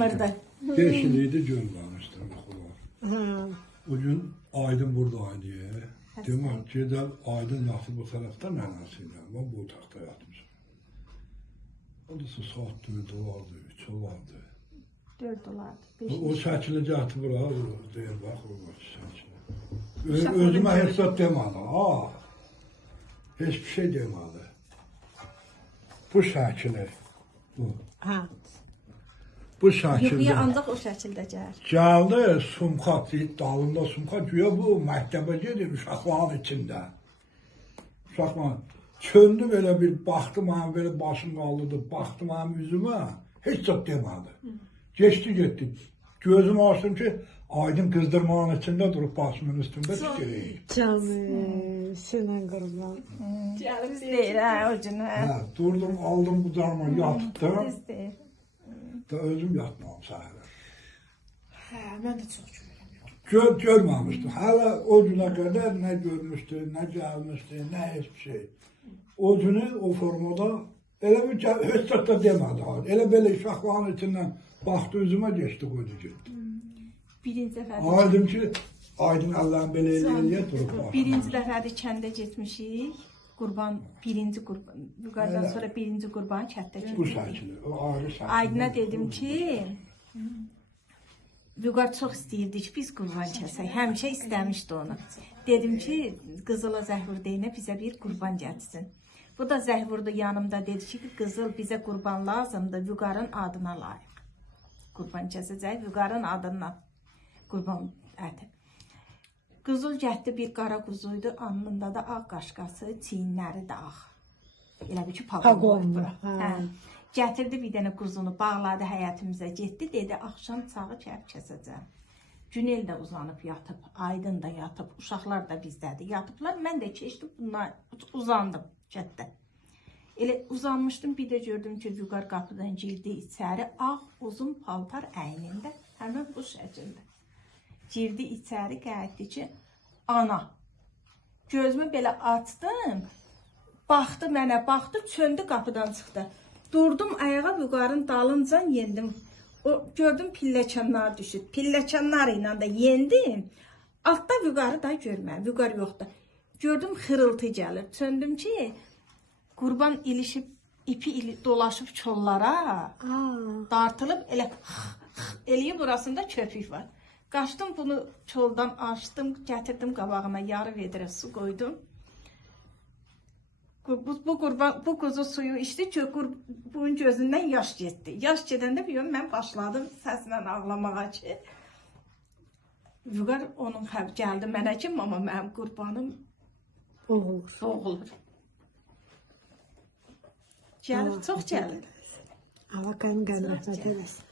Tanımırdı. 5 il idi görməmişdim. O gün Aydın buradaydı. Demək gedər Aydın yatıb bu tərəfdə nənəsiyle. Mən bu otaqda yatmışım. Odası saat 4 olardı, 3 olardı. 4 olardı. O şəkili gətir bura, deyir, bax, o şəkili. Özümə heç zat demədi, heç bir şey demədi. Bu şəkili, bu. Ha. Bu şəkildə. Yuxuya ancaq o şəkildə gəlir. Gəldi, sumka, dalında sumka, güya bu məktəbə gedir uşaqların içində. Uşaqların, çöndü belə bir, baxdı mənim belə başım qaldırdı, baxdı mənim üzümə, heç zat demədi. Geçti getdi. Gözümü açdım ki, Aydın qızdırmanın içində durub başımın üstündə tüküreyim. Canım, sənə qurban. Düz deyir, hə, o gün, hə. Durdum, aldım qucağıma, yatdım. Düz deyir. Da özüm yatmam səhərə. Hə, mən də çox görürəm. Görməmişdim. Hələ o günə qədər nə görmüşdü, nə gəlmişdi, nə heç bir şey. O günü o formada elə bir heç də demədi. Elə belə uşaqların içindən baxdı üzümə geçdi, qoydu getdi. Birinci dəfədir. Aydım ki, Aydın Allah'ın belə eləyə durub baxdı. Birinci dəfədir kəndə getmişik. Qurban, birinci qurban. Vüqardan sonra birinci qurban kənddə Bu getdik. şəkili, o ayrı şəkili. Aydına dedim ki, Vüqar çox istəyirdi ki, biz qurban kəsək. Həmişə istəmişdi onu. Dedim ki, Qızıla Zəhvurdeynə bizə bir qurban gəlsin. Bu da Zəhvurdu yanımda dedi ki, Qızıl bizə qurban lazımdır, Vüqarın adına layiq. Qurban kəsəcək, Vüqarın adına qurban əti. Qızıl gətdi bir qara quzuydu, alnında da ağ qaşqası, çiyinləri də ağ. Elə bir ki, paqonlu. Gətirdi bir dənə quzunu, bağladı həyətimizə, getdi, dedi, axşam çağı kərb kəsəcəm. Günel də uzanıb yatıb, Aydın da yatıb, uşaqlar da bizdədir, yatıblar. Mən də keçdim, bunlar uzandım kətdə. Elə uzanmışdım, bir də gördüm ki, Vüqar qapıdan girdi içəri, ağ uzun paltar əynində, həmin bu şəkildə. Girdi içəri, gəldi ki, ana. Gözümü belə açdım, baxdı mənə, baxdı, çöndü qapıdan çıxdı. Durdum ayağa, Vüqarın dalınca yendim. Gördüm pilləkənlər düşüb, pilləkənlər ilə də yendim. Altda Vüqarı da görməm, Vüqar yoxdur. Gördüm xırıltı gəlir, çöndüm ki, qurban ilişib, ipi dolaşıb çollara, dartılıb, eləyib burasında köpük var. Qaçdım bunu çoldan açdım, gətirdim qabağıma, yarı vedrə su qoydum. Bu quzu suyu içdi ki, bunun gözündən yaş getdi. Yaş gedəndə bir gün mən başladım səslə ağlamağa ki, Vüqar onun gəldi mənə ki, mama mənim qurbanım oğulur. Gəlir, çox gəlir. Allah qənim qənimət eləsin.